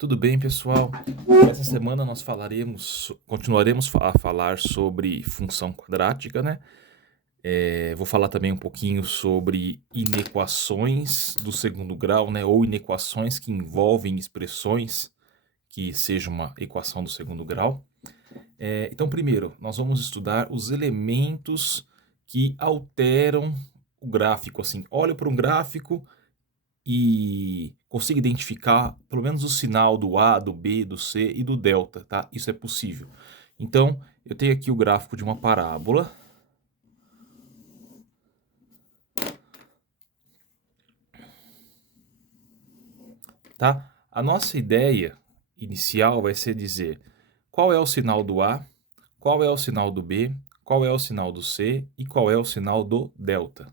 Tudo bem, pessoal? Essa semana nós continuaremos a falar sobre função quadrática, né? Vou falar também um pouquinho sobre inequações do segundo grau, né? Ou inequações que envolvem expressões que sejam uma equação do segundo grau. Então, primeiro, nós vamos estudar os elementos que alteram o gráfico. Assim, olho para um gráfico e consiga identificar pelo menos o sinal do A, do B, do C e do delta, tá? Isso é possível. Então, eu tenho aqui o gráfico de uma parábola. Tá? A nossa ideia inicial vai ser dizer qual é o sinal do A, qual é o sinal do B, qual é o sinal do C e qual é o sinal do delta.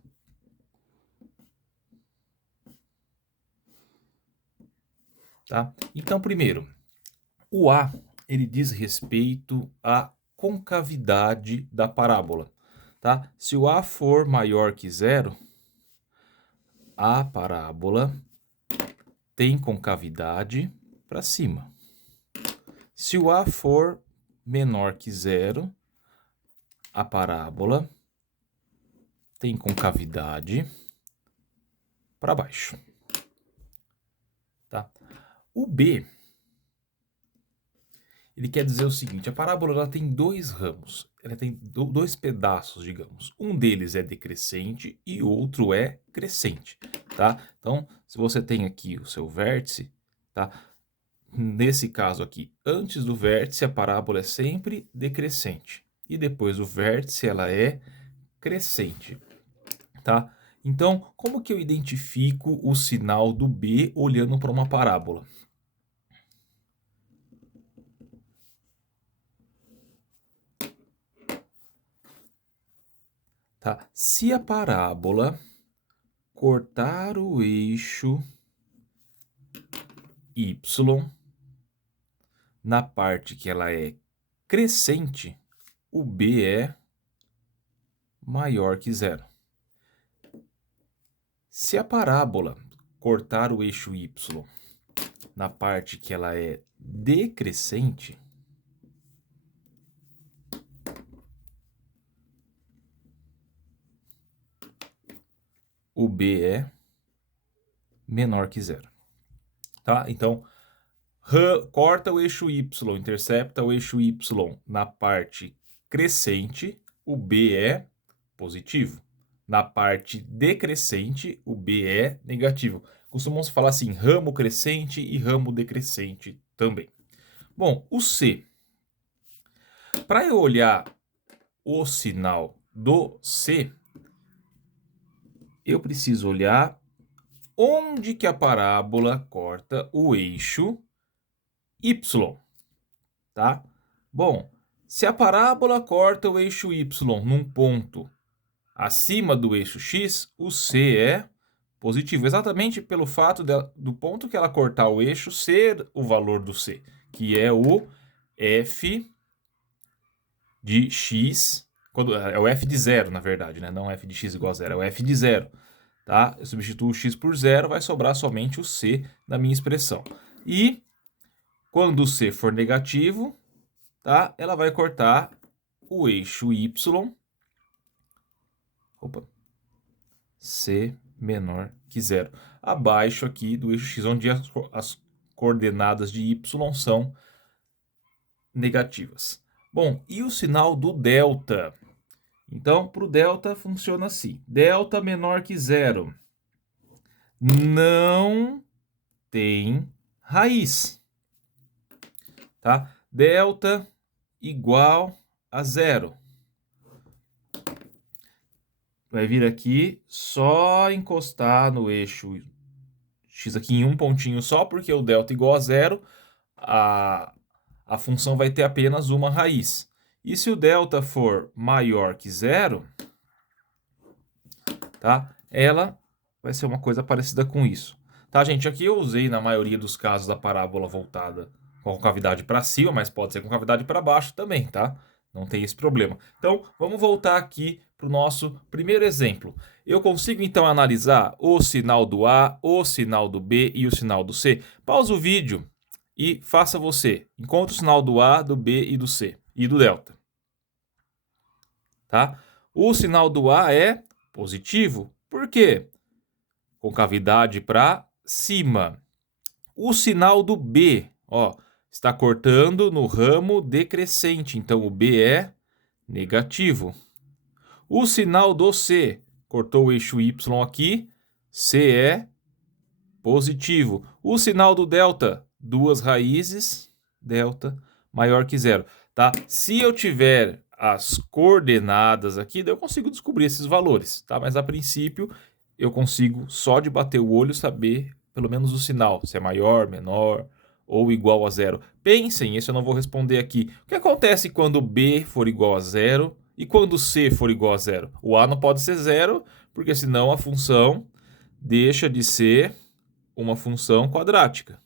Tá? Então, primeiro, o A ele diz respeito à concavidade da parábola. Tá? Se o A for maior que zero, a parábola tem concavidade para cima. Se o A for menor que zero, a parábola tem concavidade para baixo. Tá? O B, ele quer dizer o seguinte: a parábola ela tem dois ramos, ela tem dois pedaços, digamos. Um deles é decrescente e outro é crescente. Tá? Então, se você tem aqui o seu vértice, tá? Nesse caso aqui, antes do vértice, a parábola é sempre decrescente. E depois do vértice, ela é crescente. Tá? Então, como que eu identifico o sinal do B olhando para uma parábola? Tá? Se a parábola cortar o eixo Y na parte que ela é crescente, o B é maior que zero. Se a parábola cortar o eixo Y na parte que ela é decrescente, o B é menor que zero. Tá? Então, corta o eixo Y, intercepta o eixo Y na parte crescente, o B é positivo. Na parte decrescente, o B é negativo. Costumamos falar assim, ramo crescente e ramo decrescente também. Bom, o C. Para eu olhar o sinal do C, eu preciso olhar onde que a parábola corta o eixo Y, tá? Bom, se a parábola corta o eixo Y num ponto acima do eixo X, o C é positivo, exatamente pelo fato do ponto que ela cortar o eixo ser o valor do C, que é o f de x, é o f de zero, na verdade, né? Não f de x igual a zero, é o f de zero. Tá? Eu substituo o x por zero, vai sobrar somente o C na minha expressão. E quando o C for negativo, tá? Ela vai cortar o eixo Y, C menor que zero, abaixo aqui do eixo X, onde as coordenadas de Y são negativas. Bom, e o sinal do delta? Então, para o delta funciona assim: delta menor que zero não tem raiz, tá? Delta igual a zero. Vai vir aqui só encostar no eixo X aqui em um pontinho só, porque o delta igual a zero, a função vai ter apenas uma raiz. E se o delta for maior que zero, tá? Ela vai ser uma coisa parecida com isso. Tá, gente? Aqui eu usei na maioria dos casos a parábola voltada com a concavidade para cima, mas pode ser com concavidade para baixo também, tá? Não tem esse problema. Então, vamos voltar aqui para o nosso primeiro exemplo. Eu consigo, então, analisar o sinal do A, o sinal do B e o sinal do C? Pausa o vídeo e faça você. Encontre o sinal do A, do B e do C e do delta. Tá? O sinal do A é positivo. Por quê? Concavidade para cima. O sinal do B, ó, está cortando no ramo decrescente, então o B é negativo. O sinal do C, cortou o eixo Y aqui, C é positivo. O sinal do delta, duas raízes, delta maior que zero, tá? Se eu tiver as coordenadas aqui, daí eu consigo descobrir esses valores, tá? Mas a princípio eu consigo só de bater o olho saber pelo menos o sinal, se é maior, menor ou igual a zero. Pensem, isso eu não vou responder aqui. O que acontece quando B for igual a zero e quando C for igual a zero? O A não pode ser zero, porque senão a função deixa de ser uma função quadrática,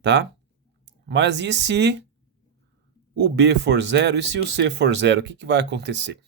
tá? Mas e se o B for zero e se o C for zero, o que vai acontecer?